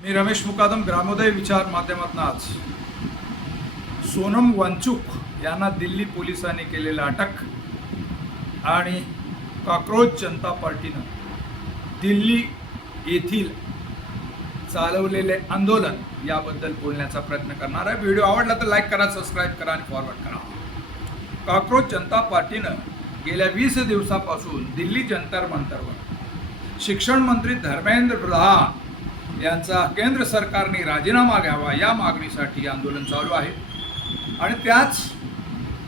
मी रमेश मुकादम ग्रामोदय विचार माध्यमातून आज सोनम वांचूक यांना दिल्ली पोलिसांनी केलेला अटक आणि कॉकरोच जनता पार्टीनं दिल्ली येथील चालवलेले आंदोलन याबद्दल बोलण्याचा प्रयत्न करणार आहे। व्हिडिओ आवडला तर लाईक करा, सबस्क्राईब करा आणि फॉरवर्ड करा। कॉकरोच जनता पार्टीनं गेल्या 20 दिवसापासून दिल्ली जंतर मंतरवर शिक्षण मंत्री धर्मेंद्र प्रधान यांचा केंद्र सरकारने राजीनामा घ्यावा या मागणीसाठी आंदोलन चालू आहे। आणि त्याच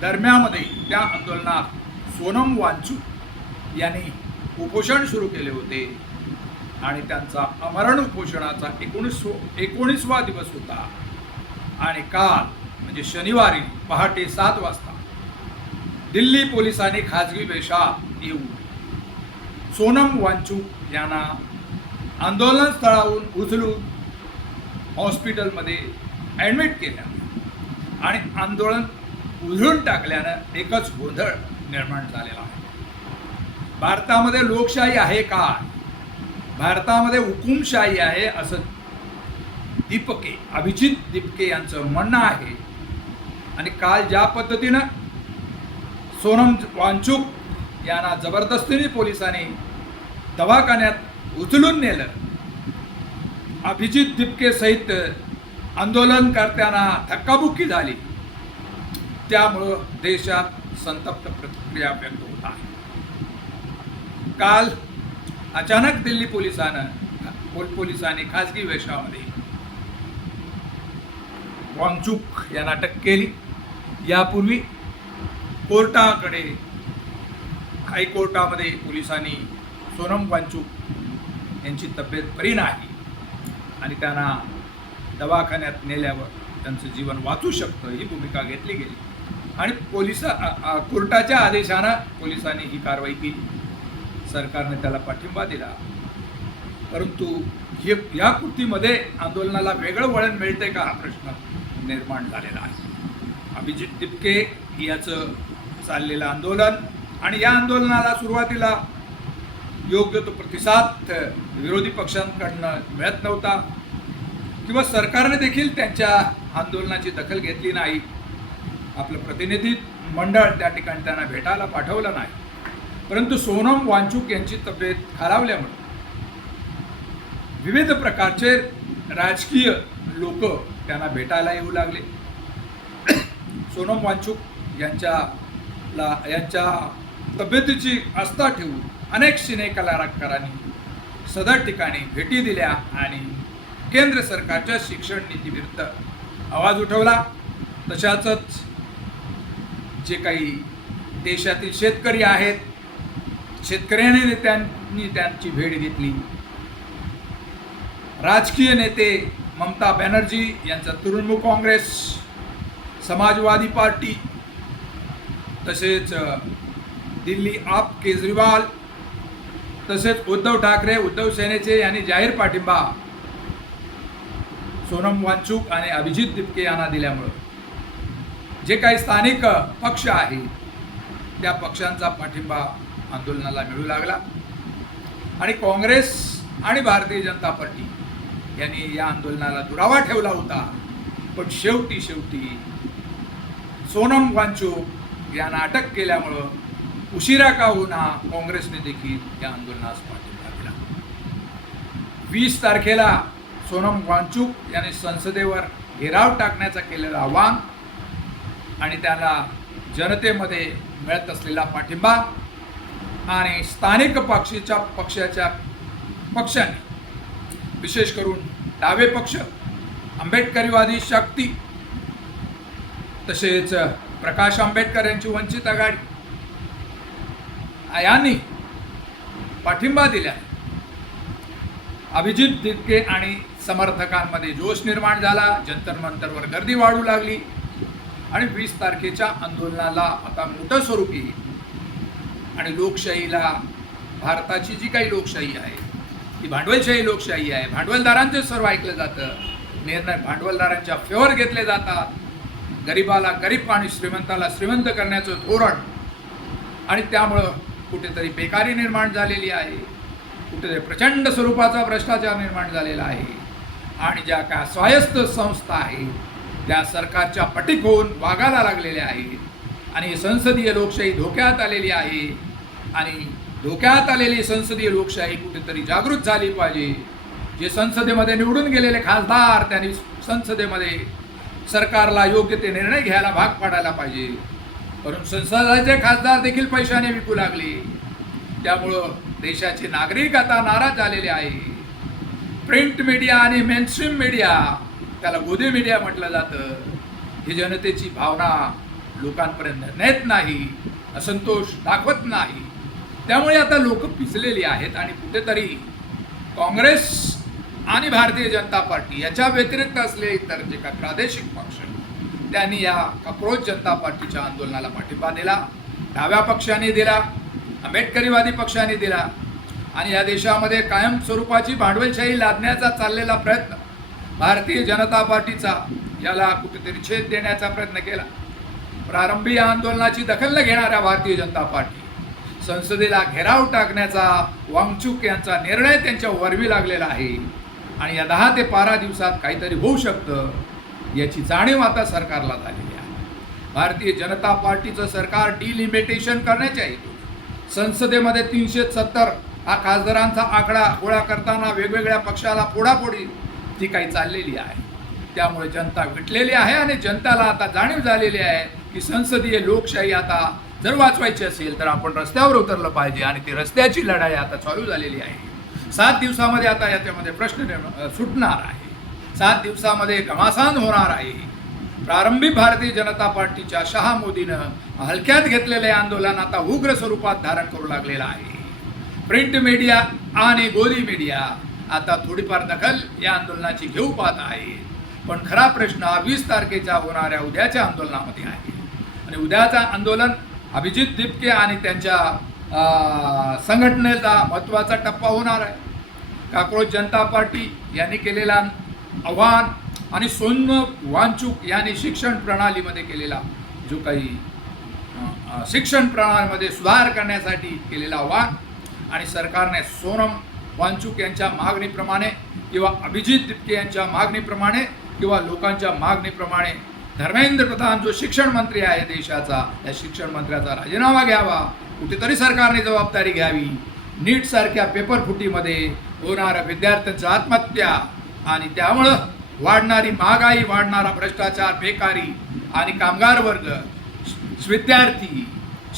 दरम्यानमध्ये त्या आंदोलनात सोनम वांचूक यांनी उपोषण सुरू केले होते आणि त्यांचा आमरण उपोषणाचा 19वा दिवस होता। आणि काल म्हणजे शनिवारी पहाटे 7 वाजता दिल्ली पोलिसांनी खाजगी वेशात येऊन सोनम वांचूक यांना आंदोलन स्थळावरून उचलून हॉस्पिटलमध्ये ॲडमिट केलं आणि आंदोलन उधळून टाकल्यानं एकच गोंधळ निर्माण झालेला आहे। भारतामध्ये लोकशाही आहे का? भारतामध्ये हुकुमशाही आहे असं अभिजित दीपके यांचं म्हणणं आहे। आणि काल ज्या पद्धतीनं सोनम वांचूक यांना जबरदस्तीने पोलिसांनी दवाखान्यात उचलून नेलं, अभिजित दीपके सहित आंदोलनकर्त्यांना धक्काबुक्की झाली, त्यामुळं देशात संतप्त प्रतिक्रिया व्यक्त होत आहे। काल अचानक दिल्ली पोलिसांनी खाजगी वेशामध्ये वांचूक यांना अटक केली। यापूर्वी कोर्टाकडे हायकोर्टामध्ये पोलिसांनी सोनम वांचूक यांची तब्येत बरी नाही आणि त्यांना दवाखान्यात नेल्यावर त्यांचं जीवन वाचू शकतं ही भूमिका घेतली गेली आणि कोर्टाच्या आदेशानं पोलिसांनी ही कारवाई केली। सरकारने त्याला पाठिंबा दिला, परंतु या कृतीमध्ये आंदोलनाला वेगळं वळण मिळते का हा प्रश्न निर्माण झालेला आहे। अभिजित दीपके याचं चाललेलं आंदोलन आणि या आंदोलनाला सुरुवातीला योग्य तो प्रतिसाद विरोधी पक्षांकडनं मिळत नव्हता किंवा सरकारने देखील त्यांच्या आंदोलनाची दखल घेतली नाही। आपलं प्रतिनिधी मंडळ त्या ठिकाणी त्यांना भेटायला पाठवलं नाही, परंतु सोनम वांचूक यांची तब्येत खालावल्यामुळे विविध प्रकारचे राजकीय लोक त्यांना भेटायला येऊ लागले। सोनम वांचूक यांच्या तब्येतीची आस्था ठेवून अनेक सिनेकलाकारांनी सदर ठिकाणी भेटी दिल्या आणि केंद्र सरकारच्या शिक्षण नीतीविरुद्ध आवाज उठवला। तशाच जे काही देशातील शेतकरी आहेत, शेतकऱ्यांनी त्यांची भेट घेतली। राजकीय नेते ममता बॅनर्जी यांचा तृणमूल काँग्रेस, समाजवादी पार्टी, तसेच दिल्ली आप केजरीवाल, तसेच उद्धव ठाकरे, उद्धव सेनेचे यांनी जाहीर पाठिंबा सोनम वांचूक आणि अभिजित दीपके यांना दिल्यामुळं जे काही स्थानिक पक्ष आहे त्या पक्षांचा पाठिंबा आंदोलनाला मिळू लागला आणि काँग्रेस आणि भारतीय जनता पार्टी यांनी या आंदोलनाला दुरावा ठेवला होता। पण शेवटी सोनम वांचूक यांना अटक केल्यामुळं उशिरा का होईना काँग्रेसने देखील या आंदोलनास पाठिंबा दिला। 20 तारखेला सोनम वांचूक यांनी संसदेवर घेराव टाकण्याचा केलेलं आव्हान आणि त्याला जनतेमध्ये मिळत असलेला पाठिंबा आणि स्थानिक पक्षांनी विशेष करून डावे पक्ष, आंबेडकरीवादी शक्ती, तसेच प्रकाश आंबेडकर यांची वंचित आघाडी यांनी पाठिंबा दिला। अभिजित दीपके आणि समर्थकांमध्ये जोश निर्माण झाला, जंतर मंतरवर गर्दी वाढू लागली आणि 20 तारखेच्या आंदोलनाला आता मोठं स्वरूप येईल आणि लोकशाहीला, भारताची जी काही लोकशाही आहे ती भांडवलशाही लोकशाही आहे। भांडवलदारांचे सर्व ऐकलं जातं, निर्णय भांडवलदारांच्या फेवर घेतले जातात। गरीबाला गरीब आणि श्रीमंताला श्रीमंत करण्याचं धोरण आणि त्यामुळं कुठेतरी बेकारी निर्माण झालेली आहे, कुठेतरी प्रचंड स्वरूपाचा भ्रष्टाचार निर्माण झालेला आहे आणि ज्या काय स्वायत्त संस्था आहेत त्या सरकारच्या पटीक होऊन वागायला लागलेल्या आहेत आणि संसदीय लोकशाही धोक्यात आलेली आहे आणि धोक्यात आलेली संसदीय लोकशाही कुठेतरी जागृत झाली पाहिजे. जे संसदेमध्ये निवडून गेलेले खासदार त्यांनी संसदेमध्ये सरकारला योग्य ते निर्णय घ्यायला भाग पाडायला पाहिजे. परंतु संसदेचे खासदार देखील पैशाने विकू लागले. त्यामुळं देशाचे नागरिक आता नाराज झालेले आहे. प्रिंट मीडिया आणि मेनस्ट्रीम मीडिया, त्याला गोदी मीडिया म्हटलं जातं, ही जनतेची भावना लोकांपर्यंत नेत नाही, असंतोष दाखवत नाही. त्यामुळे आता लोक पिचलेली आहेत आणि कुठेतरी काँग्रेस आणि भारतीय जनता पार्टी याच्या व्यतिरिक्त असले इतर जे काही प्रादेशिक पक्ष त्यांनी या कॉक्रोच जनता पार्टीच्या आंदोलनाला पाठिंबा दिला. डाव्या पक्षाने दिला, आंबेडकरीवादी पक्षाने दिला आणि या देशामध्ये कायम स्वरूपाची भांडवलशाही लादण्याचा चाललेला प्रयत्न भारतीय जनता पार्टीचा याला कुठेतरी छेद देण्याचा प्रयत्न केला. प्रारंभी या आंदोलनाची दखल न घेणाऱ्या भारतीय जनता पार्टी संसदेला घेराव टाकण्याचा वांगचूक यांचा निर्णय त्यांच्या वरवी लागलेला आहे आणि या 10 ते 12 दिवसात काहीतरी होऊ शकतं याची जाणीव आता सरकारला झालेली आहे. भारतीय जनता पार्टीचं सरकार डिलिमिटेशन करण्याच्या हेतून संसदेमध्ये 370 हा खासदारांचा आकडा गोळा करताना वेगवेगळ्या पक्षाला फोडाफोडी ती काही चाललेली आहे. त्यामुळे जनता विटलेली आहे आणि जनताला आता जाणीव झालेली आहे की संसदीय लोकशाही आता जर वाचवायची असेल तर आपण रस्त्यावर उतरलं पाहिजे आणि ती रस्त्याची लढाई आता चालू झालेली आहे. 7 दिवसामध्ये आता याच्यामध्ये प्रश्न सुटणार आहे. 7 दिवसामध्ये घमासान होणार आहे. प्रारंभी भारतीय जनता पार्टीच्या शहा मोदीनं हलक्यात घेतलेले आंदोलन आता उग्र स्वरूपात धारण करू लागलेलं आहे. प्रिंट मीडिया आणि गोदी मीडिया आता थोडीफार दखल या आंदोलनाची घेऊ पाहत आहे. पण खरा प्रश्न 20 तारखेच्या होणाऱ्या उद्याच्या आंदोलनामध्ये आहे आणि उद्याचा आंदोलन अभिजित दिपके आणि त्यांच्या संघटनेचा महत्त्वाचा टप्पा होणार आहे. कॉक्रोच जनता पार्टी यांनी केलेला आव्हान आणि सोनम वांगचूक यांनी शिक्षण प्रणालीमध्ये केलेला जो काही शिक्षण प्रणालीमध्ये सुधार करण्यासाठी केलेला आव्हान आणि सरकारने सोनम वांगचूक यांच्या मागणीप्रमाणे किंवा अभिजित दिपके यांच्या मागणीप्रमाणे किंवा लोकांच्या मागणीप्रमाणे धर्मेंद्र प्रधान जो शिक्षण मंत्री आहे देशाचा, या शिक्षण मंत्र्याचा राजीनामा घ्यावा. कुठेतरी सरकारने जबाबदारी घ्यावी. नीट सारख्या पेपरफुटीमध्ये होणाऱ्या विद्यार्थ्यांच्या आत्महत्या आणि त्यामुळं वाढणारी महागाई, वाढणारा भ्रष्टाचार, बेकारी आणि कामगार वर्ग, विद्यार्थी,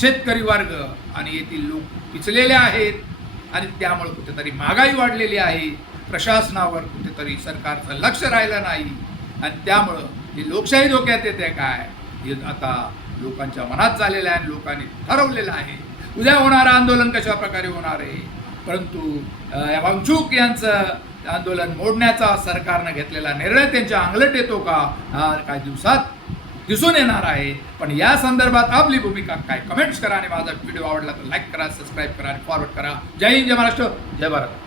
शेतकरी वर्ग आणि येथील लोक पिचलेले आहेत आणि त्यामुळे कुठेतरी महागाई वाढलेली आहे. प्रशासनावर कुठेतरी सरकारचं लक्ष राहिलं नाही आणि त्यामुळं ही लोकशाही धोक्यात येते काय हे आता लोकांच्या मनात झालेलं आहे आणि लोकांनी ठरवलेलं आहे. उद्या होणारं आंदोलन कशा प्रकारे होणार आहे. परंतु वांगचूक यांचं आंदोलन मोडण्याचा सरकारनं घेतलेला निर्णय त्यांच्या अंगलट येतो का काही दिवसात दिसून येणार आहे. पण या संदर्भात आपली भूमिका काय, कमेंट्स करा आणि माझा व्हिडिओ आवडला तर लाईक करा, सबस्क्राईब करा आणि फॉरवर्ड करा. जय हिंद, जय महाराष्ट्र, जय भारत.